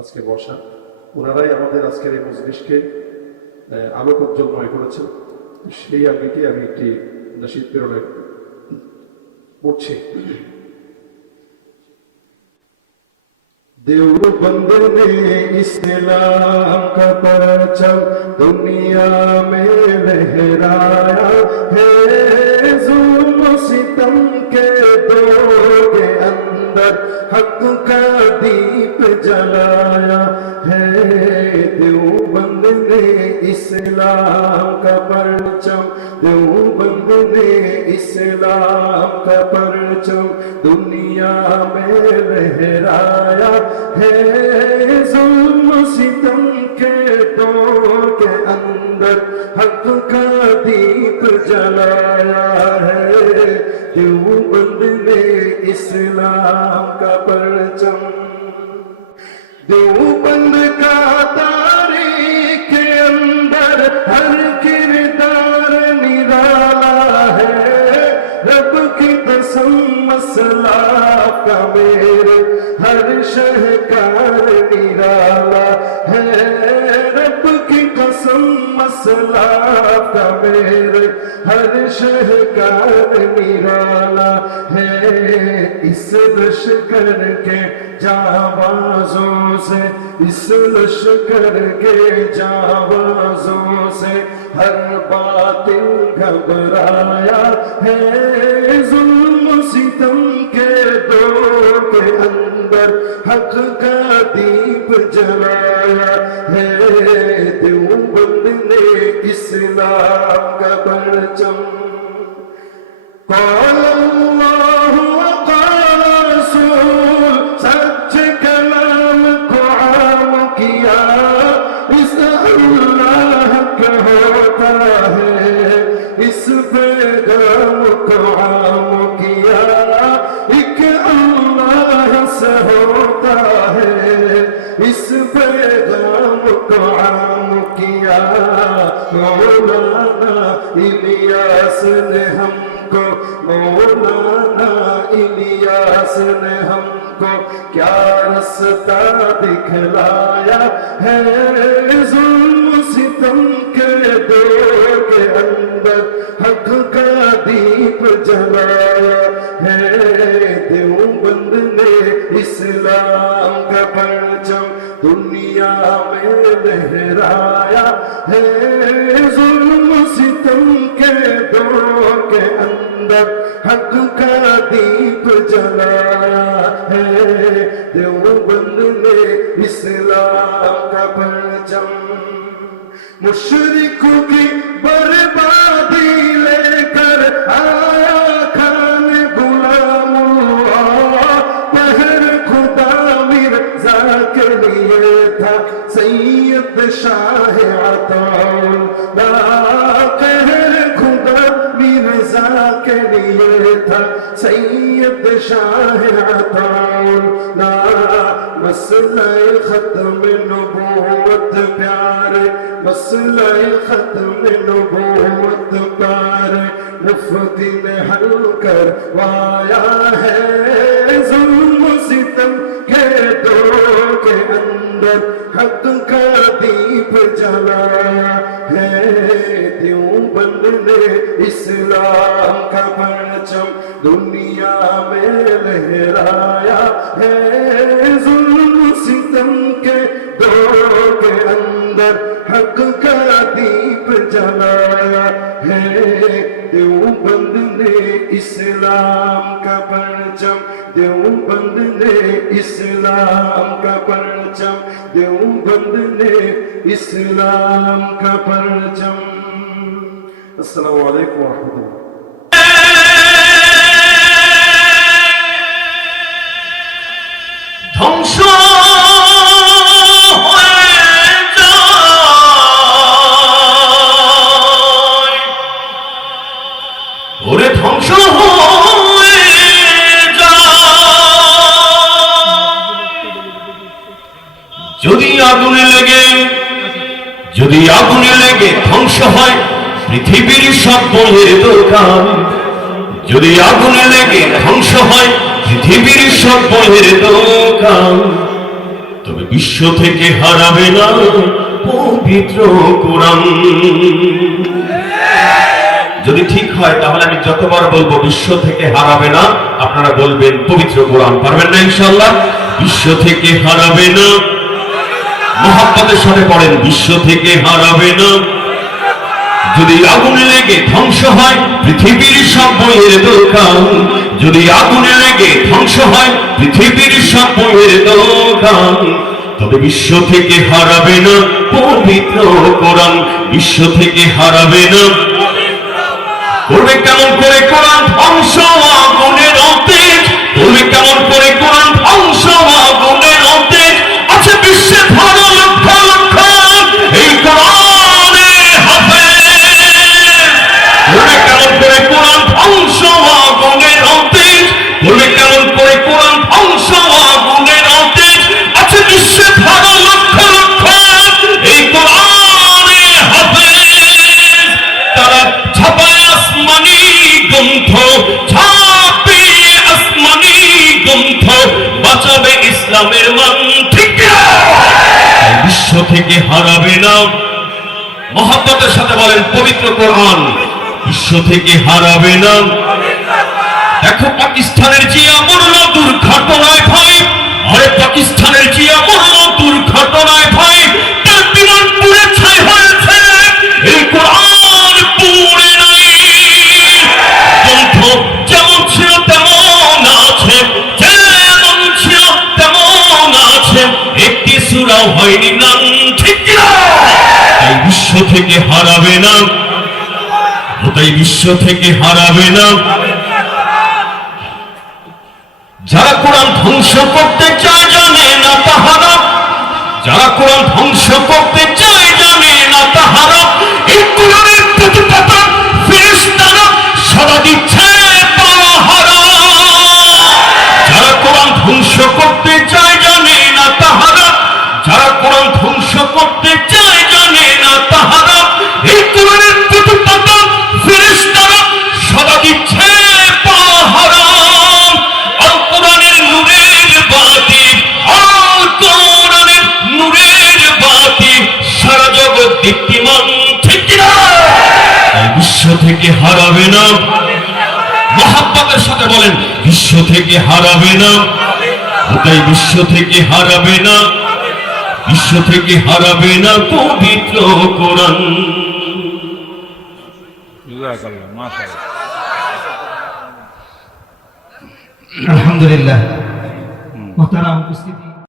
আজকে বসা, ওনারাই আমাদের আজকের এই মজলিসকে আলোকোজ্জ্বলময় করেছেন। সেই আঙ্গিকে আমি একটি নাশিদ প্রেরণা পড়ছি। देवबंद ने इस्लाम का परचम दुनिया में लहराया है, जुल्म सितम के दौर के अंदर हक का दीप जलाया है। देवबंद ने इस्लाम का परचम, देवबंद ने इस्लाम का परचम दुनिया में लहराया है, जुल्म सितम के दौर के अंदर हक का दीप जलाया है। देवबंद ने इस्लाम का परचम, देवबंद का तारीख के अंदर हर किरदार निराला है। रब की कसम मसला का मेरे हर शहकार निराला है। रब की कसम मसला का मेरे हर शहकार निराला है। इस लश्कर के जाबाजों से, इस लश्कर के जाबाजों से हर बातिल घबराया है। जुल्म सितम के दौर के अंदर हक का दीप जलाया है। देवबंद ने इस्लाम का परचम, क़ाल अल्लाह व क़ाल रसूल, सच कलाम को आम किया। इस अल्लाह का होता है, इस पैगाम को आम किया। एक अल्लाह से होता है, इस पैगाम को आम किया। मौलाना इलियास ने हमको, मौलाना इलियास ने हमको क्या रास्ता दिखलाया है। जुल्म सितम के दौर के अंदर हक का दीप जलाया है। देवबंद ने इस्लाम का परचम दुनिया में लहराया है। जुल्म सितम के दौर के अंदर हक का दीप जलाया है। देवबंद ने इस्लाम का परचम, मुशरिकों की बर्बादी लेकर आया खान गुलामुल्लाह। पहर खुदा मिर्जा के लिए था सैयद शाह अताउल्लाह। कहर खुदा मिर्जा के लिए था सैयद शाह अताउल्लाह। मसला खत्म नबूवत प्यारे, मसला खत्म नबूवत प्यारे मुफ्ती ने हल करवाया है। जुल्म सितम के दौर के अंदर हक का दीप जलाया है। देवबंद ने इस्लाम का परचम दुनिया में लहराया है। जुल्म सितम के दौर के अंदर हक का दीप जलाया है। देवबंद ने इस्लाम का परचम, देवबंद ने इस्लाम का परचम, देवबंद ने इस्लाम का परचम। अस्सलामु अलैकुम व रहमतुल्लाह। ধ্বংস ওরে ধ্বংস হয়ে যদি আগুনে লেগে, যদি আগুনে লেগে ধ্বংস হয় পৃথিবীর সব বনের দোকান। যদি আগুনে লেগে ধ্বংস হয় পৃথিবীর সব বনের দোকান, তবে বিশ্ব থেকে হারাবে না পবিত্র কোরআন। যদি ঠিক হয় তাহলে আমি যতবার বলবো বিশ্ব থেকে হারাবে না, আপনারা বলবেন পবিত্র কোরআন। পারবেন না ইনশাআল্লাহ? বিশ্ব থেকে হারাবে না, মহব্বতের সাথে পড়েন, বিশ্ব থেকে হারাবে না। যদি আগুনে লেগে ধ্বংস হয় পৃথিবীর সব বইয়ের দোকান, যদি আগুনে লেগে ধ্বংস হয় পৃথিবীর সব বইয়ের দোকান, তবে বিশ্ব থেকে হারাবে না পবিত্র কোরআন। বিশ্ব থেকে হারাবে না। করবে কেমন করে কোরআন ধ্বংস আগুনের অতেজ, করবে কেমন করে কোরআন ধ্বংস আগুনের অতেজ। আছে বিশ্বে ধরো লক্ষ লক্ষ এই কোরআনের হাফেজ। করবে কেমন করে কোরআন ধ্বংস আগুনের অতেজ, করবে কেমন করে কোরআন ধ্বংস আগুনের অতেজ। আছে বিশ্বে ধরো লক্ষ লক্ষ এই কোরআনের হাফেজ। তারা ছাপায় আসমানি গ্রন্থ, ছাপিয়ে আসমানি গ্রন্থ, বাঁচাবে ইসলামের মান। ঠিক না? বিশ্ব থেকে হারাবে না। মহব্বতের সাথে বলেন পবিত্র কোরআন। বিশ্ব থেকে হারাবে না। দেখো পাকিস্তানের জিয়া মরল দুর্ঘটনায় ভাই, আরে পাকিস্তানের জিয়া মরল দুর্ঘটনায় ভাই। তার বিমান পুড়ে ছাই হয়েছে, এই কোরআন পুড়ে নাই। গ্রন্থ যেমন ছিল তেমন আছে, যেমন ছিল তেমন আছে, একটি সূরাও হয়নি নাম। ঠিক না? তাই বিশ্ব থেকে হারাবে না, তাই বিশ্ব থেকে হারাবে না। যারা কোরআন ধ্বংস করতে চায় জানে না তাহারা, যারা কোরআন ধ্বংস করতে চায় জানে না তাহারা, এই কোরআনের প্রতিপালক ফেরেশতারা সদা দিচ্ছে পাহারা। যারা কোরআন ধ্বংস করতে চায় জানে না তাহারা, যারা কোরআন ধ্বংস করতে চায় জানে না তাহারা, এই কোরআনের প্রতিপালক ফেরেশতারা সদা দিচ্ছে পাহারা। আল কোরআনের নূরের বাতি, আল কোরআনের নূরের বাতি, সারা জগৎ দীপ্তিমান। ঠিক না? বিশ্ব থেকে হারাবে না। মহব্বতের সাথে বলেন বিশ্ব থেকে হারাবে না। তাই বিশ্ব থেকে হারাবে না, বিশ্ব থেকে হারাবে না পবিত্র কোরআন। আলহামদুলিল্লাহ। মোহতারাম উপস্থিতি।